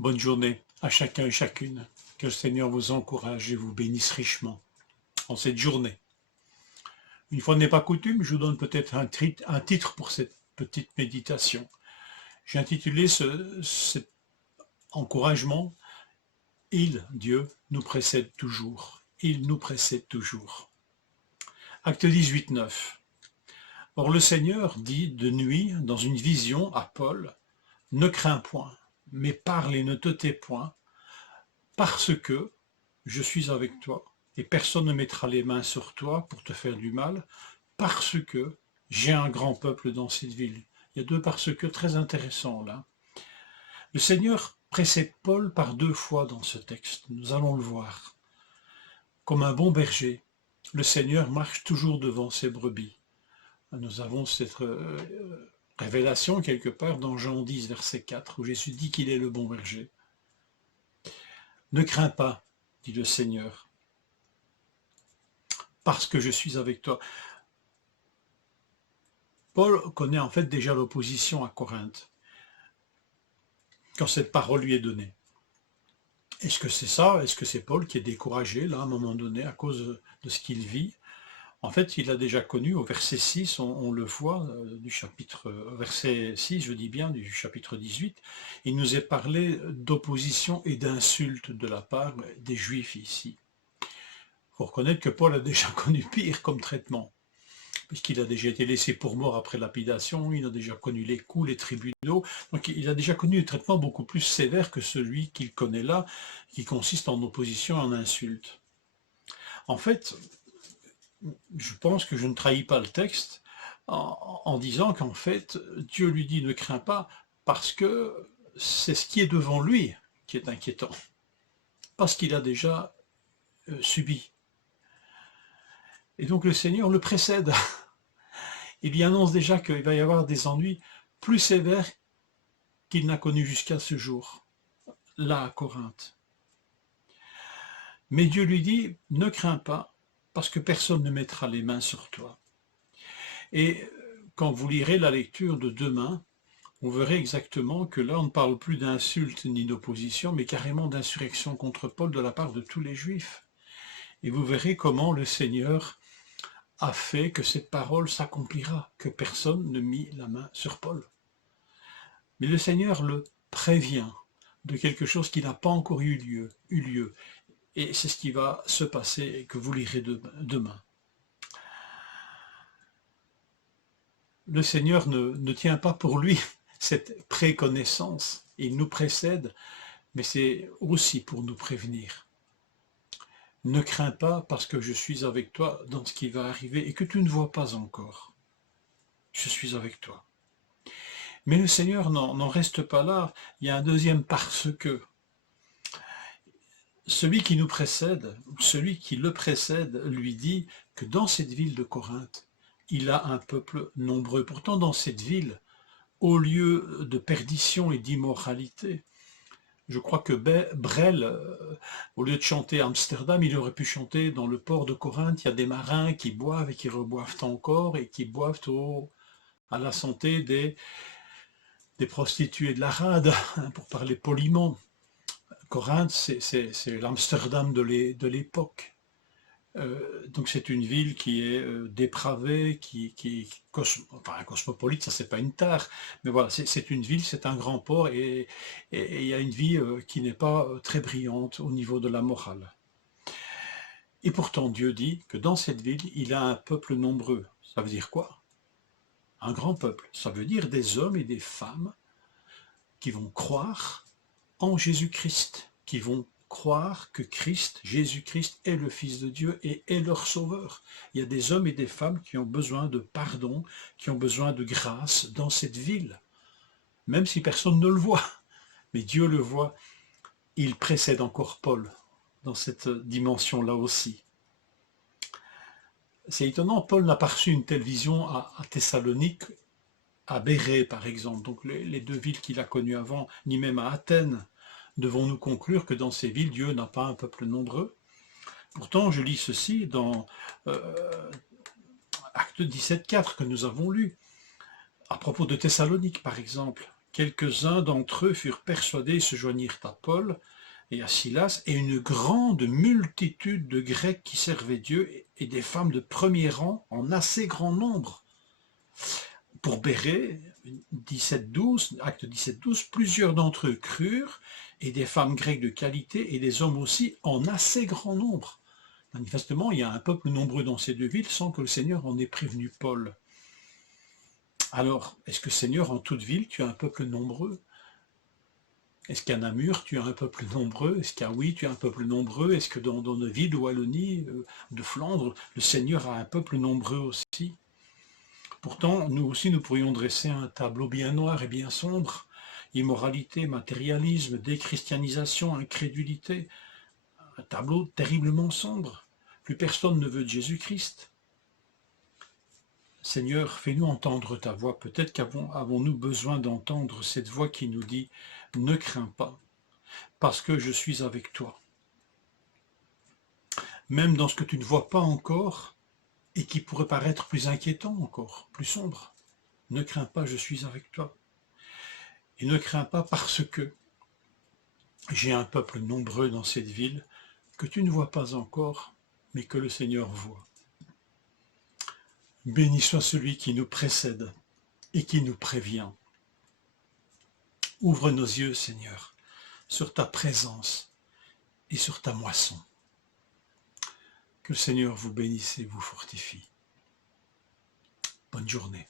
Bonne journée à chacun et chacune. Que le Seigneur vous encourage et vous bénisse richement en cette journée. Une fois n'est pas coutume, je vous donne peut-être un titre pour cette petite méditation. J'ai intitulé cet encouragement « Il, Dieu, nous précède toujours. Il nous précède toujours ». Acte 18, 9. Or le Seigneur dit de nuit dans une vision à Paul « Ne crains point, mais parle et ne te tais point, parce que je suis avec toi, et personne ne mettra les mains sur toi pour te faire du mal, parce que j'ai un grand peuple dans cette ville. » Il y a deux parce que très intéressants là. Le Seigneur précède Paul par deux fois dans ce texte, nous allons le voir. Comme un bon berger, le Seigneur marche toujours devant ses brebis. Nous avons cette révélation quelque part dans Jean 10, verset 4, où Jésus dit qu'il est le bon berger. Ne crains pas, dit le Seigneur, parce que je suis avec toi. Paul connaît en fait déjà l'opposition à Corinthe, quand cette parole lui est donnée. Est-ce que c'est ça? Est-ce que c'est Paul qui est découragé, là, à un moment donné, à cause de ce qu'il vit? En fait, il a déjà connu, au verset 6, on le voit, du chapitre, verset 6, je dis bien, du chapitre 18, il nous est parlé d'opposition et d'insultes de la part des Juifs ici. Il faut reconnaître que Paul a déjà connu pire comme traitement, puisqu'il a déjà été laissé pour mort après lapidation, il a déjà connu les coups, les tribunaux, donc il a déjà connu un traitement beaucoup plus sévère que celui qu'il connaît là, qui consiste en opposition et en insulte. En fait, je pense que je ne trahis pas le texte en disant qu'en fait, Dieu lui dit ne crains pas, parce que c'est ce qui est devant lui qui est inquiétant, parce qu'il a déjà subi. Et donc le Seigneur le précède. Il y annonce déjà qu'il va y avoir des ennuis plus sévères qu'il n'a connus jusqu'à ce jour, là à Corinthe. Mais Dieu lui dit, ne crains pas, parce que personne ne mettra les mains sur toi. Et quand vous lirez la lecture de demain, vous verrez exactement que là, on ne parle plus d'insulte ni d'opposition, mais carrément d'insurrection contre Paul de la part de tous les Juifs. Et vous verrez comment le Seigneur a fait que cette parole s'accomplira, que personne ne mit la main sur Paul. Mais le Seigneur le prévient de quelque chose qui n'a pas encore eu lieu. Et c'est ce qui va se passer et que vous lirez demain. Le Seigneur ne tient pas pour lui cette préconnaissance. Il nous précède, mais c'est aussi pour nous prévenir. Ne crains pas parce que je suis avec toi dans ce qui va arriver et que tu ne vois pas encore. Je suis avec toi. Mais le Seigneur n'en reste pas là. Il y a un deuxième parce que. Celui qui nous précède, celui qui le précède, lui dit que dans cette ville de Corinthe, il a un peuple nombreux. Pourtant, dans cette ville, au lieu de perdition et d'immoralité, je crois que Brel, au lieu de chanter à Amsterdam, il aurait pu chanter dans le port de Corinthe. Il y a des marins qui boivent et qui reboivent encore et qui boivent à la santé des prostituées de la rade, pour parler poliment. Corinthe, c'est l'Amsterdam de l'époque. Donc c'est une ville qui est dépravée, enfin cosmopolite, ça c'est pas une tare, mais voilà, c'est une ville, c'est un grand port et il y a une vie qui n'est pas très brillante au niveau de la morale. Et pourtant Dieu dit que dans cette ville, il a un peuple nombreux. Ça veut dire quoi? Un grand peuple. Ça veut dire des hommes et des femmes qui vont croire en Jésus-Christ, qui vont croire que Jésus-Christ est le Fils de Dieu et est leur sauveur. Il y a des hommes et des femmes qui ont besoin de pardon, qui ont besoin de grâce dans cette ville, même si personne ne le voit. Mais Dieu le voit. Il précède encore Paul dans cette dimension-là aussi. C'est étonnant, Paul n'a pas reçu une telle vision à Thessalonique, à Bérée par exemple, donc les deux villes qu'il a connues avant, ni même à Athènes. Devons-nous conclure que dans ces villes, Dieu n'a pas un peuple nombreux? Pourtant, je lis ceci dans Acte 17, 4 que nous avons lu, à propos de Thessalonique par exemple, quelques-uns d'entre eux furent persuadés et se joignirent à Paul et à Silas, et une grande multitude de Grecs qui servaient Dieu et des femmes de premier rang en assez grand nombre. Pour Bérée, 17-12, acte 17-12, plusieurs d'entre eux crurent, et des femmes grecques de qualité, et des hommes aussi en assez grand nombre. Manifestement, il y a un peuple nombreux dans ces deux villes sans que le Seigneur en ait prévenu Paul. Alors, est-ce que Seigneur, en toute ville, tu as un peuple nombreux? Est-ce qu'à Namur, tu as un peuple nombreux? Est-ce qu'à Oui, tu as un peuple nombreux? Est-ce que dans nos villes de Wallonie, de Flandre, le Seigneur a un peuple nombreux aussi? Pourtant, nous aussi, nous pourrions dresser un tableau bien noir et bien sombre. Immoralité, matérialisme, déchristianisation, incrédulité. Un tableau terriblement sombre. Plus personne ne veut de Jésus-Christ. Seigneur, fais-nous entendre ta voix. Peut-être qu'avons-nous besoin d'entendre cette voix qui nous dit « Ne crains pas, parce que je suis avec toi ». Même dans ce que tu ne vois pas encore et qui pourrait paraître plus inquiétant encore, plus sombre. Ne crains pas, je suis avec toi. Et ne crains pas parce que j'ai un peuple nombreux dans cette ville que tu ne vois pas encore, mais que le Seigneur voit. Béni soit celui qui nous précède et qui nous prévient. Ouvre nos yeux, Seigneur, sur ta présence et sur ta moisson. Que le Seigneur vous bénisse et vous fortifie. Bonne journée.